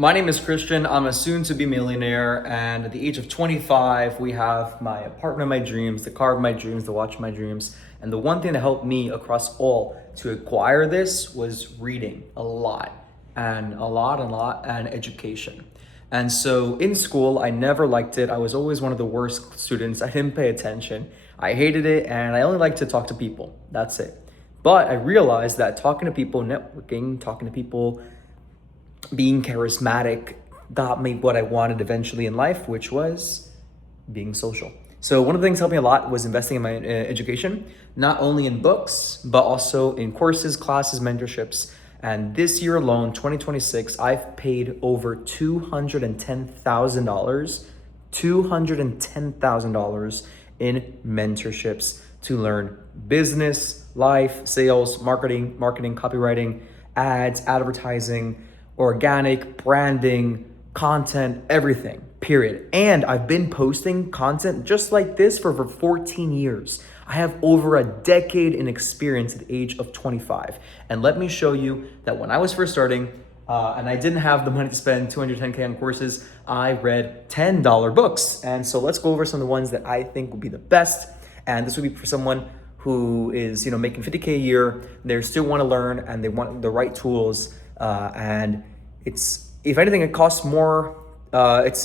My name is Christian. I'm a soon-to-be millionaire, and at the age of 25, we have my apartment of my dreams, the car of my dreams, the watch of my dreams. And the one thing that helped me across all to acquire this was reading a lot, and education. And so in school, I never liked it. I was always one of the worst students. I didn't pay attention. I hated it, and I only liked to talk to people. That's it. But I realized that talking to people, networking, talking to people, being charismatic got me what I wanted eventually in life, which was being social. So one of the things that helped me a lot was investing in my education, not only in books, but also in courses, classes, mentorships. And this year alone, 2026, I've paid over $210,000 in mentorships to learn business, life, sales, marketing, copywriting, ads, advertising, organic, branding, content, everything, period. And I've been posting content just like this for over 14 years. I have over a decade in experience at the age of 25. And let me show you that when I was first starting, and I didn't have the money to spend $210K on courses, I read $10 books. And so let's go over some of the ones that I think will be the best. And this would be for someone who is, making 50K a year, they still want to learn and they want the right tools. And it's, if anything, it costs more. It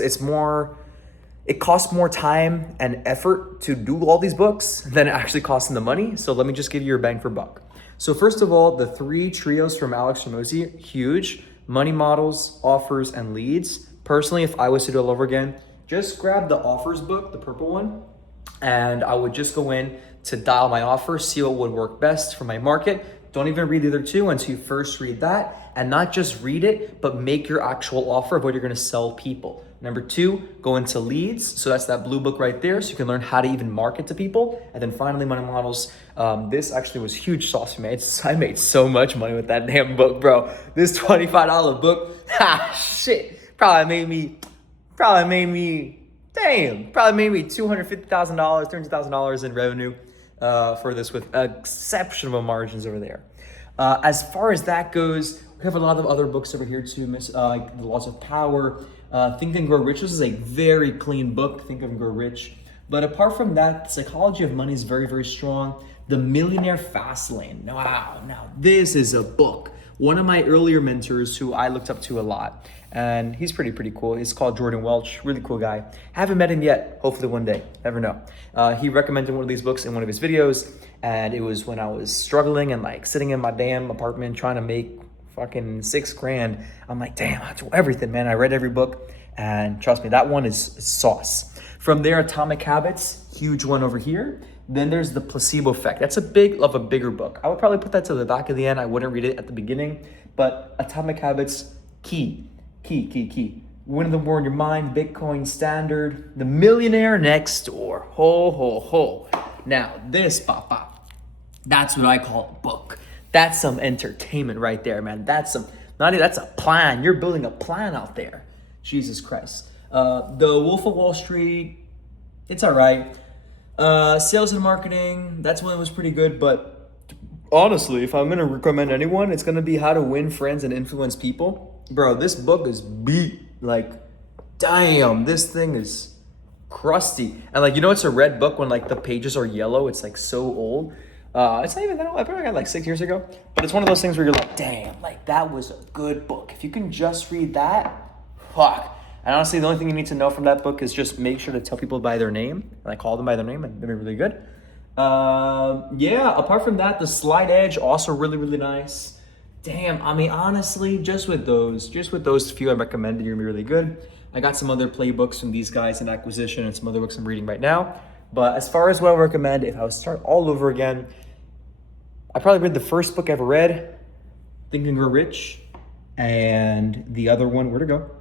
costs more time and effort to do all these books than it actually costs in the money. So let me just give you your bang for buck. So first of all, the 3 trios from Alex Hormozi, huge. Money models, offers, and leads. Personally, if I was to do it all over again, just grab the offers book, the purple one, and I would just go in to dial my offer, see what would work best for my market. Don't even read the other 2 until you first read that, and not just read it, but make your actual offer of what you're gonna sell people. Number 2, go into leads. So that's that blue book right there. So you can learn how to even market to people. And then finally, money models. This actually was huge sauce for me. I made so much money with that damn book, bro. This $25 book, shit, probably made me $250,000, $300,000 in revenue for this with exceptional margins over there. As far as that goes, we have a lot of other books over here too, like The Laws of Power, Think and Grow Rich. This is a very clean book, Think and Grow Rich. But apart from that, the psychology of money is very, very strong. The Millionaire Fast Lane. Wow, now this is a book. One of my earlier mentors who I looked up to a lot, and he's pretty cool. He's called Jordan Welch, really cool guy. Haven't met him yet, hopefully one day, never know. He recommended one of these books in one of his videos, and it was when I was struggling and like sitting in my damn apartment trying to make fucking $6,000. I'm like, damn, I do everything, man. I read every book, and trust me, that one is sauce. From there, Atomic Habits, huge one over here. Then there's The Placebo Effect. That's a bigger book. I would probably put that to the back of the end. I wouldn't read it at the beginning, but Atomic Habits, key. Win the war in your mind, Bitcoin Standard, The Millionaire Next Door. Ho. Now this, papa, that's what I call a book. That's some entertainment right there, man. That's a plan. You're building a plan out there. Jesus Christ. The Wolf of Wall Street, it's all right. Sales and Marketing, that's one that was pretty good, but honestly, if I'm gonna recommend anyone, it's gonna be How to Win Friends and Influence People. Bro, this book is beat. Like, damn, this thing is crusty. And like, it's a red book when like the pages are yellow. It's like so old. It's not even that old. I probably got like 6 years ago. But it's one of those things where you're like, damn, like that was a good book. If you can just read that, fuck. And honestly, the only thing you need to know from that book is just make sure to tell people by their name. And I call them by their name, and they're really good. Apart from that, The Slight Edge, also really nice. Damn, I mean, honestly, just with those few I recommended, you're gonna be really good. I got some other playbooks from these guys in acquisition and some other books I'm reading right now. But as far as what I recommend, if I was to start all over again, I probably read the first book I ever read, Think and Grow Rich, and the other one, where'd it go?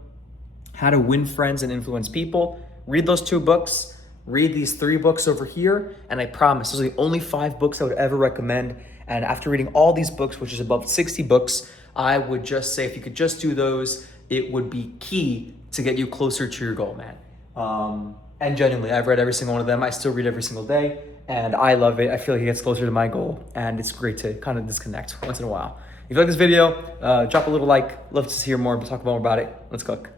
How to Win Friends and Influence People. Read those 2 books, read these 3 books over here, and I promise, those are the only 5 books I would ever recommend. And after reading all these books, which is above 60 books, I would just say if you could just do those, it would be key to get you closer to your goal, man. And genuinely, I've read every single one of them. I still read every single day, and I love it. I feel like it gets closer to my goal, and it's great to kind of disconnect once in a while. If you like this video, drop a little like. Love to hear more, talk more about it. Let's cook.